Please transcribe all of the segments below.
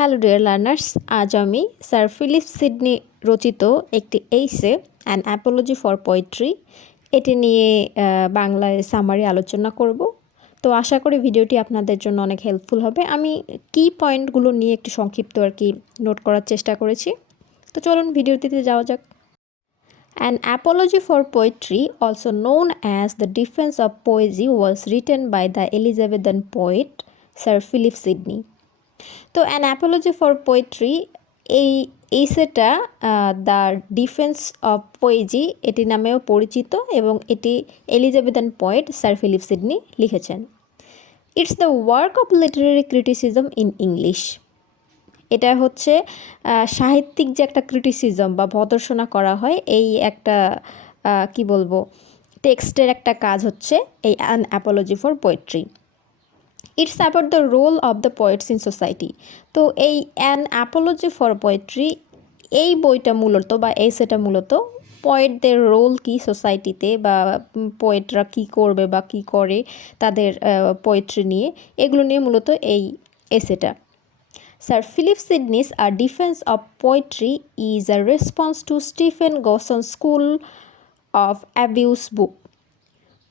Hello dear learners, আজ আমি sir Philip Sydney রচিত একটি এইসে অ্যান অ্যাপোলজি ফর পোয়েট্রি এটি নিয়ে বাংলায় সামারি আলোচনা করব। তো আশা করি ভিডিওটি আপনাদের জন্য অনেক হেল্পফুল হবে। আমি কি পয়েন্টগুলো নিয়ে একটু সংক্ষিপ্ত নোট করার চেষ্টা করেছি। তো চলুন ভিডিওটিতে যাওয়া যাক। An apology for poetry, also known as the defense of poesy, was written by the Elizabethan poet Sir Philip Sidney. তো অ্যান অ্যাপোলজি ফর পোয়েট্রি এই এইসেটা দ্য ডিফেন্স অফ পোয়েজি এটি নামেও পরিচিত এবং এটি Elizabethan poet Sir Philip Sidney লিখেছেন। It's the work of literary criticism in English. এটা হচ্ছে সাহিত্যিক যে একটা ক্রিটিসিজম বা ভর্ৎসনা করা হয়, এই একটা কি বলবো টেক্সটের একটা কাজ হচ্ছে এই an Apology for poetry. It's about the role of the poets in society. তো এই অ্যান অ্যাপোলজি ফর পোয়েট্রি এই বইটা মূলত বা এসেটা মূলত পোয়েটদের রোল কি সোসাইটিতে, বা পোয়েটরা কি করবে বা কি করে তাদের পোয়েট্রি নিয়ে, এগুলো নিয়ে মূলত এই এসেটা। Sir Philip Sidney's A Defense of Poetry is a response to Stephen Gosson's School of Abuse book.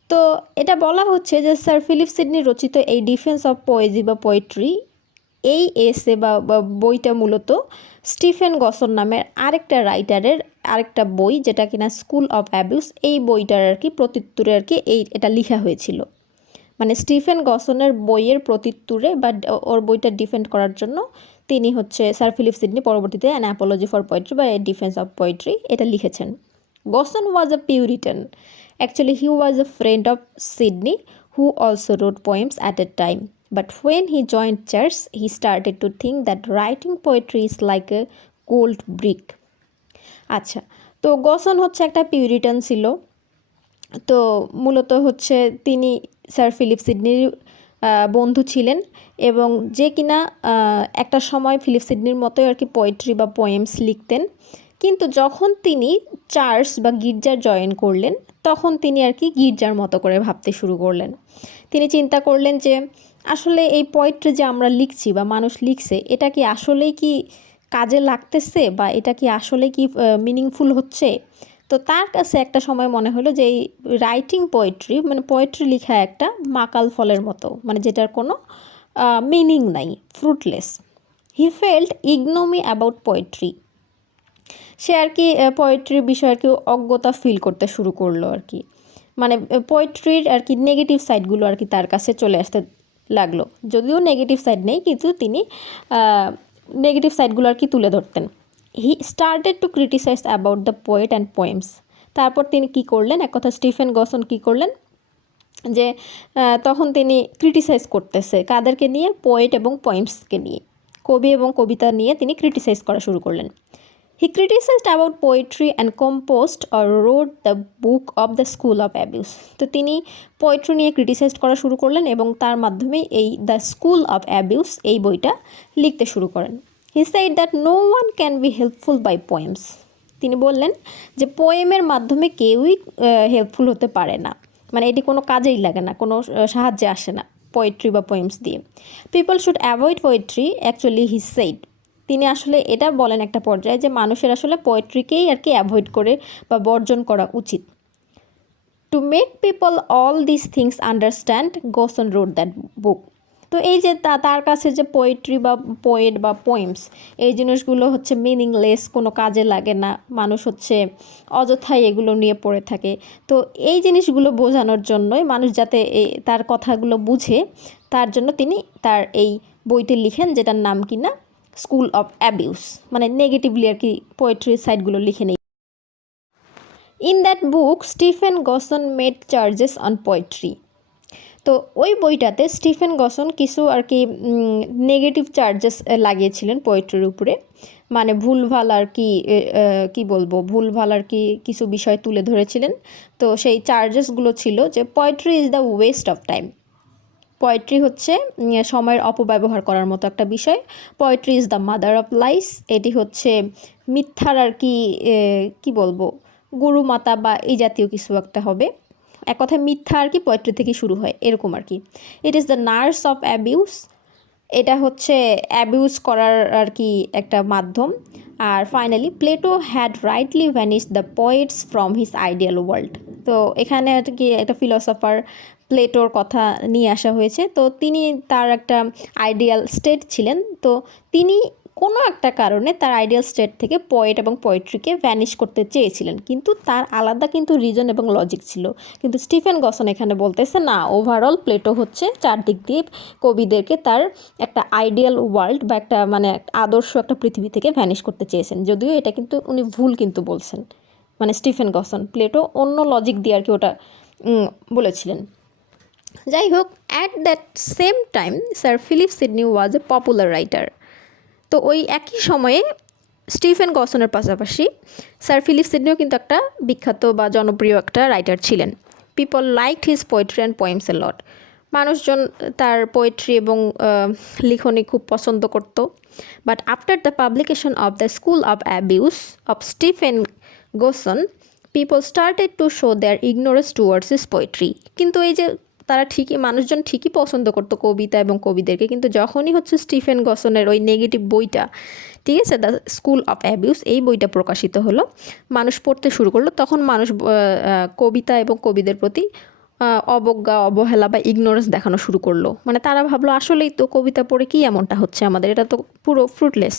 তো এটা বলা হচ্ছে যে স্যার ফিলিপ সিডনি রচিত এই ডিফেন্স অফ পোয়েজি বা পোয়েট্রি এই এসে বা বইটা মূলত স্টিফেন গসন নামের আরেকটা রাইটারের আরেকটা বই, যেটা কিনা স্কুল অফ অ্যাবিউস, এই বইটার প্রত্যুত্তরে এটা লেখা হয়েছিল। মানে স্টিফেন গসনের বইয়ের প্রত্যুত্তরে বা ওর বইটা ডিফেন্ড করার জন্য তিনি হচ্ছে স্যার ফিলিপ সিডনি পরবর্তীতে অ্যান অ্যাপোলজি ফর পোয়েট্রি বা ডিফেন্স অফ পোয়েট্রি এটা লিখেছেন। Gosson was a Puritan. Actually, he was a friend of Sidney, who also wrote poems at a time. But when he joined church, he started to think that writing poetry is like a gold brick. আচ্ছা, তো গসন হচ্ছে একটা Puritan ছিল। তো মূলত হচ্ছে তিনি sir Philip সিডনির বন্ধু ছিলেন এবং যে কিনা একটা সময় ফিলিপ সিডনির মতোই পোয়েট্রি বা পোয়েমস লিখতেন। কিন্তু যখন তিনি চার্চ বা গির্জার জয়েন করলেন, তখন তিনি গির্জার মতো করে ভাবতে শুরু করলেন। তিনি চিন্তা করলেন যে আসলে এই পোয়েট্রি যে আমরা লিখছি বা মানুষ লিখছে, এটা কি আসলেই কি কাজে লাগতেছে বা এটা কি আসলে কি মিনিংফুল হচ্ছে। তো তার কাছে একটা সময় মনে হলো যে এই রাইটিং পোয়েট্রি মানে পোয়েট্রি লেখা একটা মাকাল ফলের মতো, মানে যেটার কোনো মিনিং নাই, fruitless. He felt ignominy about poetry. সে পোয়েট্রির বিষয়ে অজ্ঞতা ফিল করতে শুরু করলো মানে পোয়েট্রির নেগেটিভ সাইডগুলো তার কাছে চলে আসতে লাগলো। যদিও নেগেটিভ সাইড নেই, কিন্তু তিনি নেগেটিভ সাইডগুলো তুলে ধরতেন। He started to criticize about the poet and poems. তারপর তিনি কি করলেন, এক কথা স্টিফেন গসন কি করলেন যে তখন তিনি ক্রিটিসাইজ করতেছে কাদেরকে নিয়ে, পোয়েট এবং পোয়েমসকে নিয়ে, কবি এবং কবিতা নিয়ে তিনি ক্রিটিসাইজ করা শুরু করলেন। He criticized about poetry and composed or wrote the book of the School of Abuse. তো তিনি পোয়েট্রি নিয়ে ক্রিটিসাইজ করা শুরু করলেন এবং তার মাধ্যমে এই দ্য স্কুল অফ অ্যাবিউস এই বইটা লিখতে শুরু করেন। He said that no one can be helpful by poems. তিনি বললেন যে পোয়েমের মাধ্যমে কেউই হেল্পফুল হতে পারে না, মানে এটি কোনো কাজেই লাগে না, কোনো সাহায্যে আসে না পোয়েট্রি বা পোয়েমস দিয়ে। People should avoid poetry, actually he said. তিনি আসলে এটা বলেন একটা পর্যায়ে যে মানুষের আসলে পোয়েট্রিকেই অ্যাভয়েড করে বা বর্জন করা উচিত। To make people all this things understand, Gosson wrote that book. তো এই যে তার কাছে যে পোয়েট্রি বা পোয়েট বা পোয়েমস এই জিনিসগুলো হচ্ছে মিনিংলেস, কোনো কাজে লাগে না, মানুষ অযথাই এগুলো নিয়ে পড়ে থাকে। তো এই জিনিসগুলো বোঝানোর জন্যই, মানুষ যাতে তার কথাগুলো বুঝে, তার জন্য তিনি তার এই বইটি লিখেন, যেটার নাম কিনা স্কুল অফ অ্যাবিউস, মানে নেগেটিভলি পোয়েট্রির সাইডগুলো লিখে নেই। In that book Stephen Gosson made charges on poetry. তো ওই বইটাতে স্টিফেন গসন কিছু নেগেটিভ চার্জেস লাগিয়েছিলেন পোয়েট্রির উপরে, মানে ভুলভাল কি বলবো ভুলভাল কিছু বিষয় তুলে ধরেছিলেন। তো সেই চার্জেসগুলো ছিল যে poetry is the waste of time. Poetry হচ্ছে সময়ের অপব্যবহার করার মতো একটা বিষয়। Poetry is the mother of lies. এটি হচ্ছে মিথ্যার কি বলবো গুরু মাতা বা এই জাতীয় কিছু একটা হবে। এক কথায় মিথ্যা পোয়েট্রি থেকে শুরু হয়, এরকম it is the nurse of abuse. এটা হচ্ছে অ্যাবিউজ করার আর কি একটা মাধ্যম। আর finally Plato had rightly vanish the poets from his ideal world. তো এখানে আর কি একটা ফিলোসফার প্লেটোর কথা নিয়ে আসা হয়েছে। তো তিনি তার একটা আইডিয়াল স্টেট ছিলেন, তো তিনি কোনো একটা কারণে তার আইডিয়াল স্টেট থেকে পোয়েট এবং পোয়েট্রিকে ভ্যানিশ করতে চেয়েছিলেন, কিন্তু তার আলাদা কিন্তু রিজন এবং লজিক ছিল। কিন্তু স্টিফেন গসন এখানে বলতেছে না, ওভারঅল প্লেটো হচ্ছে চারদিক দিয়ে কবিদেরকে তার একটা আইডিয়াল ওয়ার্ল্ড বা একটা মানে আদর্শ একটা পৃথিবী থেকে ভ্যানিশ করতে চেয়েছেন। যদিও এটা কিন্তু উনি ভুল কিন্তু বলছেন, মানে স্টিফেন গসন, প্লেটো অন্য লজিক দিয়ে আর কি ওটা বলেছিলেন। যাই হোক, at that same time Sir Philip Sidney was a popular writer. তো ওই একই সময়ে স্টিফেন গসনের পাশাপাশি স্যার ফিলিপ সিডনিও কিন্তু একটা বিখ্যাত বা জনপ্রিয় একটা রাইটার ছিলেন। People liked his poetry and poems a lot. মানুষজন তার পোয়েট্রি এবং লিখনী খুব পছন্দ করত। But after the publication of the School of Abuse of Stephen Gosson, people started to show their ignorance towards his poetry. কিন্তু এই যে তারা মানুষজন ঠিকই পছন্দ করতো কবিতা এবং কবিদেরকে, কিন্তু যখনই হচ্ছে স্টিফেন গসনের ওই নেগেটিভ বইটা, ঠিক আছে, দ্য স্কুল অফ অ্যাবিউস, এই বইটা প্রকাশিত হলো, মানুষ পড়তে শুরু করলো, তখন মানুষ কবিতা এবং কবিদের প্রতি অবজ্ঞা, অবহেলা বা ইগনোরেন্স দেখানো শুরু করলো। মানে তারা ভাবলো আসলেই তো কবিতা পড়ে কি এমনটা হচ্ছে আমাদের, এটা তো পুরো fruitless.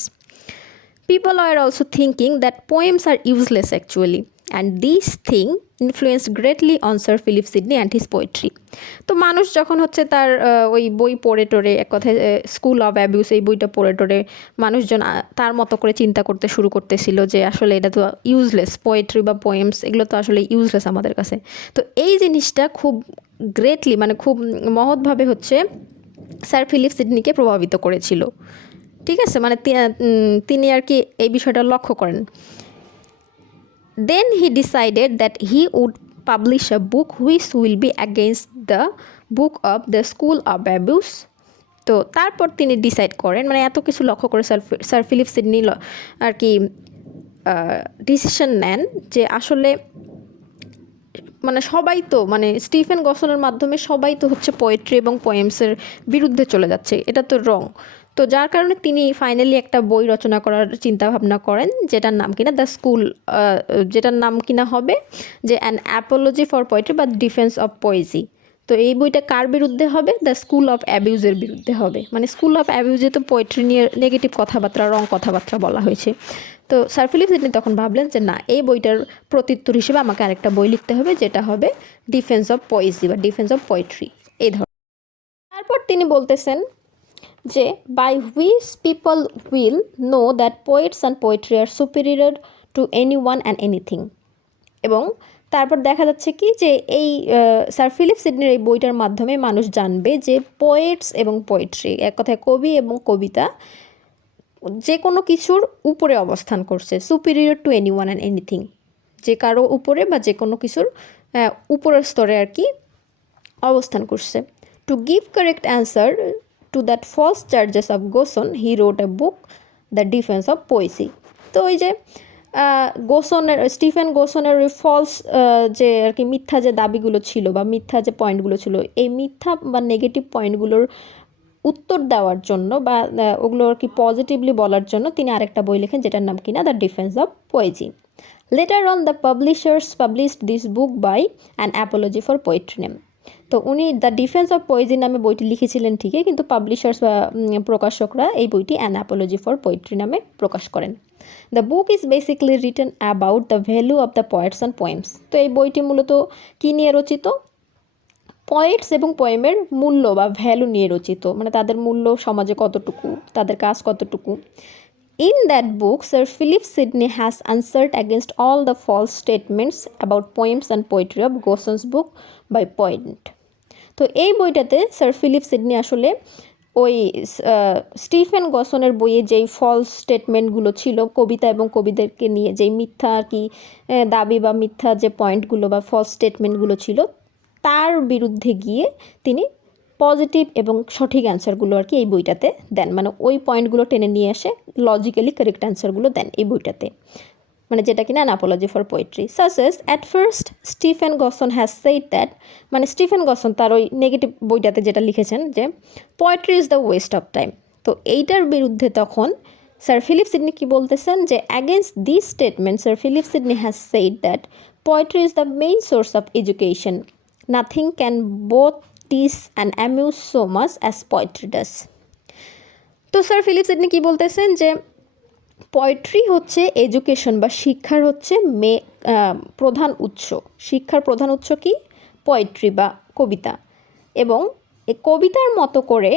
People are also thinking that poems are useless actually, and this thing influenced greatly on Sir Philip Sidney and his poetry. তো মানুষ যখন হচ্ছে তার ওই বই পড়ে টোরে, এক কথায় স্কুল অফ অ্যাবিউস এই বইটা পড়ে টোরে মানুষজন তার মতো করে চিন্তা করতে শুরু করতেছিল যে আসলে এটা তো ইউজলেস, পোয়েট্রি বা পোয়েমস এগুলো তো আসলে ইউজলেস আমাদের কাছে। তো এই জিনিসটা খুব গ্রেটলি, মানে খুব মহৎভাবে হচ্ছে স্যার ফিলিপ সিডনিকে প্রভাবিত করেছিল। ঠিক আছে, মানে তিনি আর কি এই বিষয়টা লক্ষ্য করেন। Then he decided that he would publish a book which will be against the book of the School of Abuse. তো তারপর তিনি ডিসাইড করেন, মানে এত কিছু লক্ষ্য করে স্যার ফিলিপ সিডনি আর কি ডিসিশন নেন যে আসলে মানে সবাই তো, মানে স্টিফেন গসনের মাধ্যমে সবাই তো হচ্ছে পোয়েট্রি এবং পোয়েমসের বিরুদ্ধে চলে যাচ্ছে, এটা তো রং। তো যার কারণে তিনি ফাইনালি একটা বই রচনা করার চিন্তা ভাবনা করেন, যেটার নাম কিনা দ্য স্কুল, যেটার নাম কিনা হবে যে অ্যান অ্যাপোলজি ফর পোয়েট্রি বা ডিফেন্স অফ পোয়েজি। তো এই বইটা কার বিরুদ্ধে হবে? দ্য স্কুল অফ অ্যাবিউজের বিরুদ্ধে হবে। মানে স্কুল অফ অ্যাবিউজে তো পোয়েট্রি নিয়ে নেগেটিভ কথাবার্তা, রং কথাবার্তা বলা হয়েছে। তো স্যার ফিলিপ সিডনি তখন ভাবলেন যে না, এই বইটার প্রত্যুত্তর হিসেবে আমাকে আরেকটা বই লিখতে হবে, যেটা হবে ডিফেন্স অফ পোয়েজি বা ডিফেন্স অফ পোয়েট্রি এই ধরনের। তারপর তিনি বলতেছেন যে by which people will know that poets and poetry are superior to anyone and anything. এবং তারপর দেখা যাচ্ছে কি যে এই স্যার ফিলিপ সিডনির এই বইটার মাধ্যমে মানুষ জানবে যে পোয়েটস এবং পোয়েট্রি, এক কথায় কবি এবং কবিতা, যে কোনো কিছুর উপরে অবস্থান করছে, superior to anyone and anything, যে কারো উপরে বা যে কোনো কিছুর উপরের স্তরে আর কি অবস্থান করছে। To give correct answer to that false charges of Gosson he wrote a book The Defence of Poesy. তো ওই যে স্টিফেন গোসনের ওই ফলস যে আর কি মিথ্যা যে দাবিগুলো ছিল বা মিথ্যা যে পয়েন্টগুলো ছিল, এই মিথ্যা বা নেগেটিভ পয়েন্টগুলোর উত্তর দেওয়ার জন্য বা ওগুলো আর কি পজিটিভলি বলার জন্য তিনি আরেকটা বই লেখেন, যেটার নাম কিনা The Defence of Poesy. Later on the publishers published this book by An Apology for Poetry name. তো উনি দ্য ডিফেন্স অফ পোয়েজি নামে বইটি লিখেছিলেন ঠিকই, কিন্তু পাবলিশার্স বা প্রকাশকরা এই বইটি অ্যান অ্যাপোলজি ফর পোয়েট্রি নামে প্রকাশ করেন। The book is basically written about the value of the poets and poems. তো এই বইটি মূলত কী নিয়ে রচিত? পোয়েটস এবং পোয়েমের মূল্য বা ভ্যালু নিয়ে রচিত, মানে তাদের মূল্য সমাজে কতটুকু, তাদের কাজ কতটুকু। In that book, Sir Philip Sidney has answered against all the false statements about poems and poetry of Goson's book by point. তো এই বইটাতে স্যার ফিলিপ সিডনি আসলে ওই স্টিফেন গসনের বইয়ে যেই ফলস স্টেটমেন্টগুলো ছিল কবিতা এবং কবিদেরকে নিয়ে, যেই মিথ্যা আর কি দাবি বা মিথ্যা যে পয়েন্টগুলো বা ফলস স্টেটমেন্টগুলো ছিল, তার বিরুদ্ধে গিয়ে তিনি পজিটিভ এবং সঠিক অ্যান্সারগুলো আর কি এই বইটাতে দেন। মানে ওই পয়েন্টগুলো টেনে নিয়ে এসে লজিক্যালি কারেক্ট অ্যান্সারগুলো দেন এই বইটাতে, মানে যেটা কিনা An Apology for Poetry. Says at first Stephen Gosson has said that, মানে স্টিফেন গসন তার ওই নেগেটিভ বইটাতে যেটা লিখেছেন যে poetry is the waste of time. তো এইটার বিরুদ্ধে তখন স্যার ফিলিপ সিডনি কি বলতেছেন যে against this statement Sir Philip Sidney has said that poetry is the main source of education, nothing can both teach and amuse so much as poetry does. তো Sir Philip Sydney কি বলতেছেন যে poetry হচ্ছে education বা শিক্ষার হচ্ছে প্রধান উৎস। শিক্ষার প্রধান উৎস কি? পোয়েট্রি বা কবিতা। এবং এই কবিতার মতো করে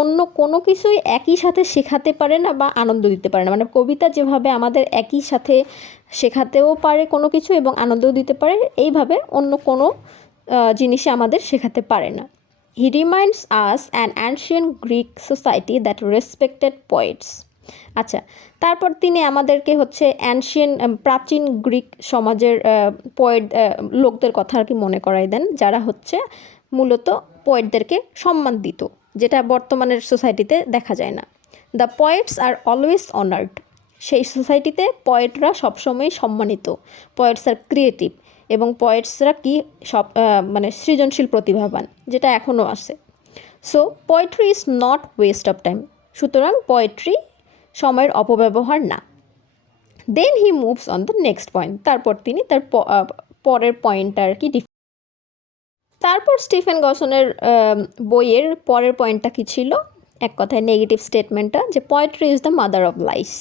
অন্য কোনো কিছুই একই সাথে শেখাতে পারে না বা আনন্দ দিতে পারে না। মানে কবিতা যেভাবে আমাদের একই সাথে শেখাতেও পারে কোনো কিছু এবং আনন্দও দিতে পারে, এইভাবে অন্য কোনো জিনিসে আমাদের শেখাতে পারে না। He reminds us an ancient Greek society that respected poets. আচ্ছা, তারপর তিনি আমাদেরকে হচ্ছে প্রাচীন গ্রিক সমাজের পোয়েট লোকদের কথা আর কি মনে করাই দেন, যারা হচ্ছে মূলত পোয়েটদেরকে সম্মান দিত, যেটা বর্তমানের সোসাইটিতে দেখা যায় না। The poets are always honoured. সেই সোসাইটিতে পোয়েটরা সবসময় সম্মানিত। পোয়েটস আর ক্রিয়েটিভ, এবং পোয়েটসরা কি মানে সৃজনশীল প্রতিভাবান, যেটা এখনও আছে। So poetry is not waste of time. সুতরাং পোয়েট্রি সময়ের অপব্যবহার না। Then he moves on the next point. তারপর তিনি তার পরের পয়েন্টটা আর কি তারপর স্টিফেন গসনের বইয়ের পরের পয়েন্টটা কি ছিল? এক কথায় নেগেটিভ স্টেটমেন্টটা, যে poetry is the mother of lies.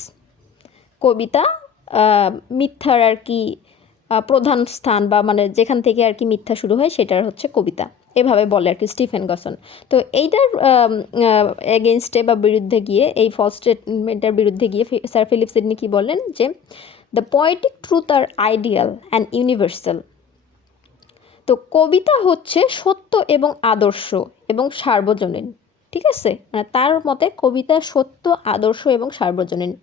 কবিতা মিথ্যার আর কি প্রধান স্থান, বা মানে যেখান থেকে আর কি মিথ্যা শুরু হয় সেটার হচ্ছে কবিতা, এভাবে বলে আর কি স্টিফেন গসন। তো এইটার এগেনস্টে বা বিরুদ্ধে গিয়ে, এই ফলস স্টেটমেন্টের বিরুদ্ধে গিয়ে স্যার ফিলিপ সিডনি কি বলেন যে the poetic truth are ideal and universal. তো কবিতা হচ্ছে সত্য এবং আদর্শ এবং সার্বজনীন। ঠিক আছে, মানে তার মতে কবিতা সত্য, আদর্শ এবং সার্বজনীন।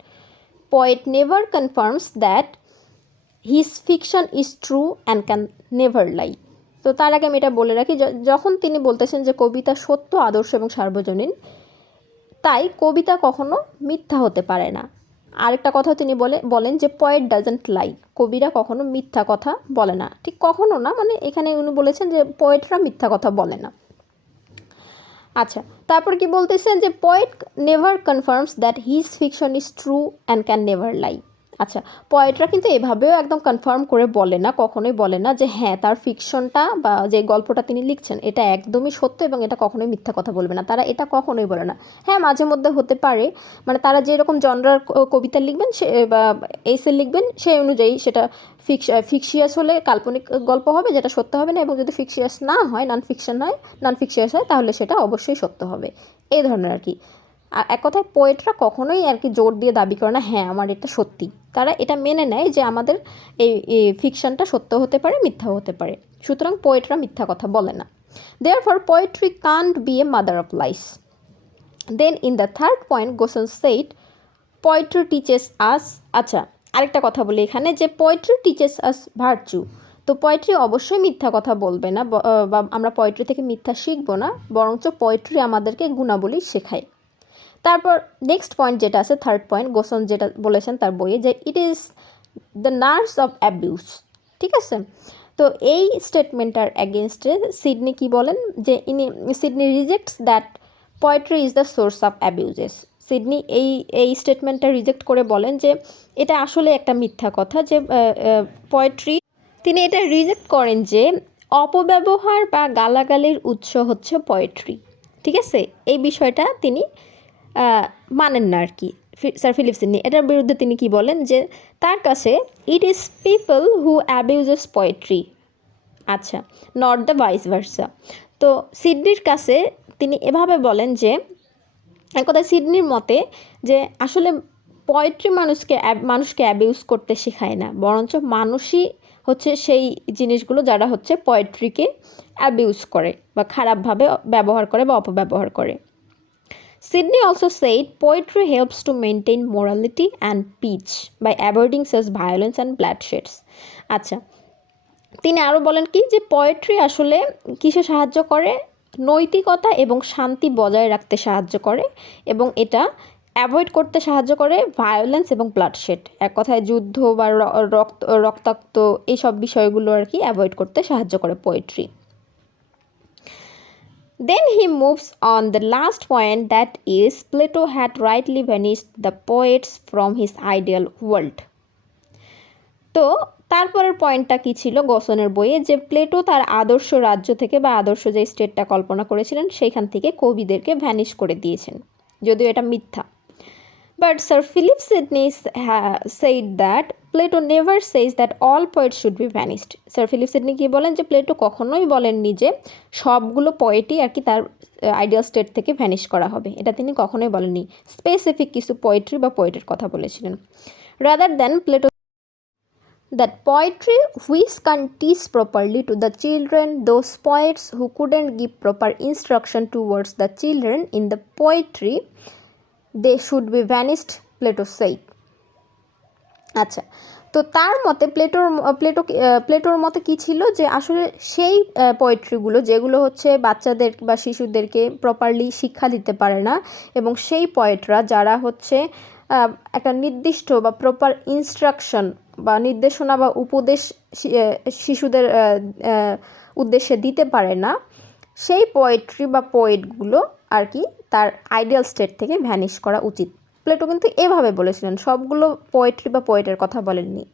Poet never confirms that his fiction is true and can never লাই। তো তার আগে আমি এটা বলে রাখি, যখন তিনি বলতেছেন যে কবিতা সত্য, আদর্শ এবং সার্বজনীন, তাই কবিতা কখনো মিথ্যা হতে পারে না। আরেকটা কথা তিনি বলেন যে পোয়েট ডাজন্ট লাই। কবিরা কখনো মিথ্যা কথা বলে না। ঠিক কখনো না, মানে এখানে উনি বলেছেন যে পোয়েটরা মিথ্যা কথা বলে না। আচ্ছা, তারপর কি বলতেছেন যে poet never confirms that his fiction is true and can never লাই। আচ্ছা, পোয়েটরা কিন্তু এভাবেও একদম কনফার্ম করে বলে না, কখনোই বলে না যে হ্যাঁ তার ফিকশনটা বা যে গল্পটা তিনি লিখছেন এটা একদমই সত্য এবং এটা কখনোই মিথ্যা কথা বলবে না। তারা এটা কখনোই বলে না। হ্যাঁ, মাঝে মধ্যে হতে পারে, মানে তারা যেরকম জনরার কবিতা লিখবেন সে বা এসে লিখবেন, সেই অনুযায়ী সেটা ফিকশিয়াস হলে কাল্পনিক গল্প হবে, যেটা সত্য হবে না, এবং যদি ফিকশিয়াস না হয়, নন ফিকশিয়াস হয়, তাহলে সেটা অবশ্যই সত্য হবে। এই ধরনের আর কি। এক কথায় পোয়েটরা কখনোই আর কি জোর দিয়ে দাবি করে না হ্যাঁ আমার এটা সত্যি। তারা এটা মেনে নেয় যে আমাদের এই ফিকশনটা সত্য হতে পারে, মিথ্যাও হতে পারে। সুতরাং পোয়েটরা মিথ্যা কথা বলে না। Therefore poetry can't be a mother of lies. Then in the third point Gosson said poetry teaches us. আচ্ছা, আরেকটা কথা বলি এখানে, যে পোয়েট্রি টিচেস আস ভার্চু। তো পোয়েট্রি অবশ্যই মিথ্যা কথা বলবে না, বা আমরা পোয়েট্রি থেকে মিথ্যা শিখবো না, বরঞ্চ পোয়েট্রি আমাদেরকে গুণাবলী শেখায়। তারপর নেক্সট পয়েন্ট যেটা আছে, থার্ড পয়েন্ট, গোসন যেটা বলেছেন তার বইয়ে, যে ইট is the nurse of abuse. ঠিক আছে, তো এই স্টেটমেন্টটার এগেনস্টে সিডনি কি বলেন, যে Sydney rejects that poetry is the source of abuses. Sydney এই স্টেটমেন্টটা রিজেক্ট করে বলেন যে এটা আসলে একটা মিথ্যা কথা, যে পোয়েট্রি, তিনি এটা রিজেক্ট করেন যে অপব্যবহার বা গালাগালির উৎস হচ্ছে পোয়েট্রি। ঠিক আছে, এই বিষয়টা তিনি মানেন না আর কি স্যার ফিলিপ সিডনি। এটার বিরুদ্ধে তিনি কি বলেন, যে তার কাছে it is people who abuses poetry, আচ্ছা, নট দ্য ভাইস ভার্সা। তো সিডনির কাছে তিনি এভাবে বলেন যে এক কথায় সিডনির মতে যে আসলে পোয়েট্রি মানুষকে অ্যাবিউজ করতে শেখায় না, বরঞ্চ মানুষই হচ্ছে সেই জিনিসগুলো যারা হচ্ছে পোয়েট্রিকে অ্যাবিউজ করে বা খারাপভাবে ব্যবহার করে বা অপব্যবহার করে। Sydney also said poetry helps to maintain morality and peace by avoiding such violence and bloodsheds. আচ্ছা, তিনি আরও বলেন কি, যে পোয়েট্রি আসলে কিসে সাহায্য করে? নৈতিকতা এবং শান্তি বজায় রাখতে সাহায্য করে, এবং এটা অ্যাভয়েড করতে সাহায্য করে ভায়োলেন্স এবং ব্লাডশেড। এক কথায় যুদ্ধ বা রক্তাক্ত এইসব বিষয়গুলো আর কি অ্যাভয়েড করতে সাহায্য করে poetry. Then he moves on the last point, that is Plato had rightly banished the poets from his ideal world. তো তারপরের পয়েন্টটা কি ছিল গোসনের বইয়ে, যে প্লেটো তার আদর্শ রাজ্য থেকে বা আদর্শ যে স্টেটটা কল্পনা করেছিলেন সেইখান থেকে কবিদেরকে ভ্যানিশ করে দিয়েছেন, যদিও এটা মিথ্যা। But Sir Philip Sidney said that Plato never says that all poets should be vanished. Sir Philip Sidney কি বলেন যে প্লেটো কখনোই বলেননি যে সবগুলো পোয়েটই আর কি তার আইডিয়াল স্টেট থেকে ভ্যানিশ করা হবে, এটা তিনি কখনোই বলেননি। স্পেসিফিক কিছু পোয়েট্রি বা পোয়েটের কথা বলেছিলেন। Rather than Plato that poetry which can teach properly to the children, those poets who couldn't give proper instruction towards the children in the poetry, they should be vanished, Plato said. আচ্ছা, তো তার মতে প্লেটোর মতে কী ছিল, যে আসলে সেই পোয়েট্রিগুলো যেগুলো হচ্ছে বাচ্চাদের বা শিশুদেরকে প্রপারলি শিক্ষা দিতে পারে না, এবং সেই পোয়েটরা যারা হচ্ছে একটা নির্দিষ্ট বা প্রপার ইনস্ট্রাকশন বা নির্দেশনা বা উপদেশ শিশুদের উদ্দেশ্যে দিতে পারে না, সেই পোয়েট্রি বা পোয়েটগুলো আর কি তার আইডিয়াল স্টেট থেকে ভ্যানিশ করা উচিত। প্লেটো কিন্তু এভাবে বলেছিলেন, সবগুলো পোয়েট্রি বা পোয়েটের কথা বলেননি,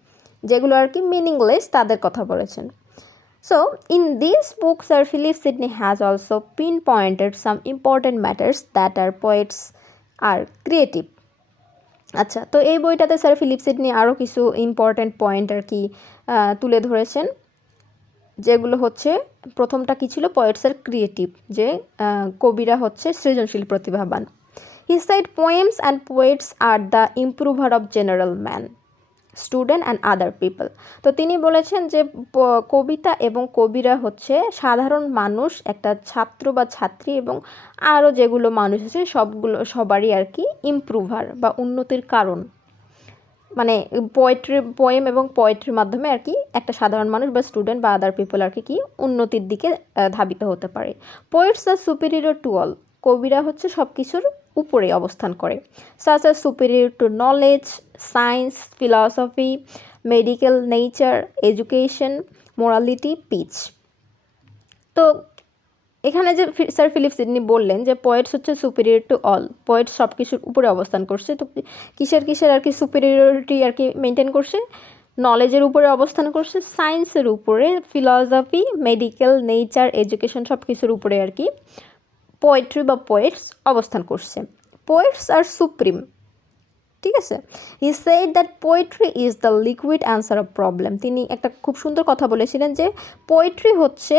যেগুলো আর কি মিনিংলেস তাদের কথা বলেছেন। So in this book Sir Philip Sidney has also pinpointed some important matters that are poets are creative. আচ্ছা, তো এই বইটাতে স্যার ফিলিপ সিডনি আরও কিছু ইম্পর্টেন্ট পয়েন্ট আর কি তুলে ধরেছেন, যেগুলো হচ্ছে প্রথমটা কী ছিল, পোয়েটস আর ক্রিয়েটিভ, যে কবিরা হচ্ছে সৃজনশীল প্রতিভাবান। He said poems and poets are the improver of general man, student and other people. তো তিনি বলেছেন যে কবিতা এবং কবিরা হচ্ছে সাধারণ মানুষ, একটা ছাত্র বা ছাত্রী এবং আরও যেগুলো মানুষ আছে সবারই আর কি ইম্প্রুভার বা উন্নতির কারণ, মানে পোয়েম এবং পোয়েট্রির মাধ্যমে আর কি একটা সাধারণ মানুষ বা স্টুডেন্ট বা আদার পিপল আর কি উন্নতির দিকে ধাবিত হতে পারে। Poets are superior to all, কবিরা হচ্ছে সব কিছুর উপরে অবস্থান করে। Such are superior to knowledge, science, philosophy, medical, nature, education, morality, pitch. তো এখানে যে স্যার ফিলিপ সিডনি বললেন যে পোয়েটস হচ্ছে সুপিরিয়র টু অল, পোয়েটস সব কিছুর উপরে অবস্থান করছে, তো কিসের আর কি সুপিরিয়রিটি আর কি মেনটেন করছে, নলেজের উপরে অবস্থান করছে, সায়েন্সের উপরে, ফিলসফি, মেডিকেল, নেচার, এডুকেশন সব কিছুর উপরে আর কি পোয়েট্রি বা পোয়েটস অবস্থান করছে। পোয়েটস আর সুপ্রিম, ঠিক আছে। He said that poetry is the liquid answer of problem. তিনি একটা খুব সুন্দর কথা বলেছিলেন যে পোয়েট্রি হচ্ছে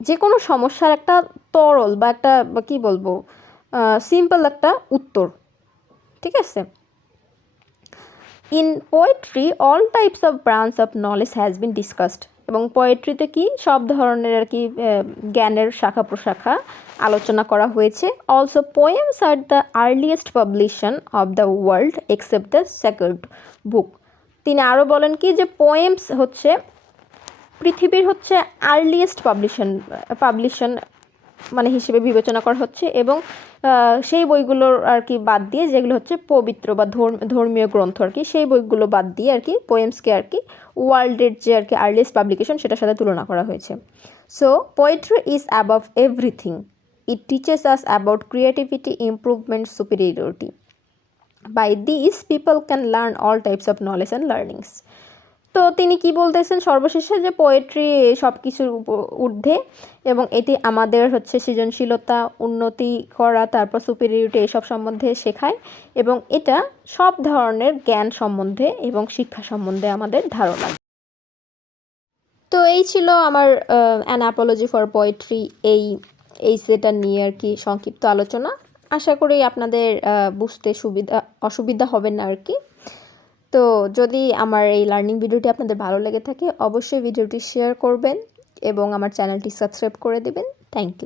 যে কোনো সমস্যার একটা তরল বা একটা কী বলবো সিম্পল একটা উত্তর, ঠিক আছে। In poetry all types of branch of knowledge has been discussed, এবং পোয়েট্রিতে কি সব ধরনের আর কি জ্ঞানের শাখা প্রশাখা আলোচনা করা হয়েছে। Also poems are the earliest publication of the world except the sacred book. তিনি আরও বলেন কি যে পোয়েমস হচ্ছে পৃথিবীর হচ্ছে আর্লিয়েস্ট পাবলিশন মানে হিসেবে বিবেচনা করা হচ্ছে, এবং সেই বইগুলোর আর কি বাদ দিয়ে যেগুলো হচ্ছে পবিত্র বা ধর্মীয় গ্রন্থ আর কি, সেই বইগুলো বাদ দিয়ে আর কি পোয়েমসকে আর কি ওয়ার্ল্ডের যে আর কি আর্লিয়েস্ট পাবলিকেশন সেটার সাথে তুলনা করা হয়েছে। So poetry is above everything, it teaches us about creativity, improvement, superiority. By this people can learn all types of knowledge and learnings. তো তিনি কি বলতেছেন সর্বশেষে, যে পোয়েট্রি সব কিছুর ঊর্ধ্বে, এবং এটি আমাদের হচ্ছে সৃজনশীলতা, উন্নতি করা, তারপর সুপিরিয়রিটি এসব সম্বন্ধে শেখায়, এবং এটা সব ধরনের জ্ঞান সম্বন্ধে এবং শিক্ষা সম্বন্ধে আমাদের ধারণা। তো এই ছিল আমার অ্যান অ্যাপোলজি ফর পোয়েট্রি এই সেটা নিয়ে আর কি সংক্ষিপ্ত আলোচনা। আশা করি আপনাদের বুঝতে অসুবিধা হবে না আর কি। তো যদি আমার এই লার্নিং ভিডিওটি আপনাদের ভালো লেগে থাকে অবশ্যই ভিডিওটি শেয়ার করবেন এবং আমার চ্যানেলটি সাবস্ক্রাইব করে দেবেন। Thank you.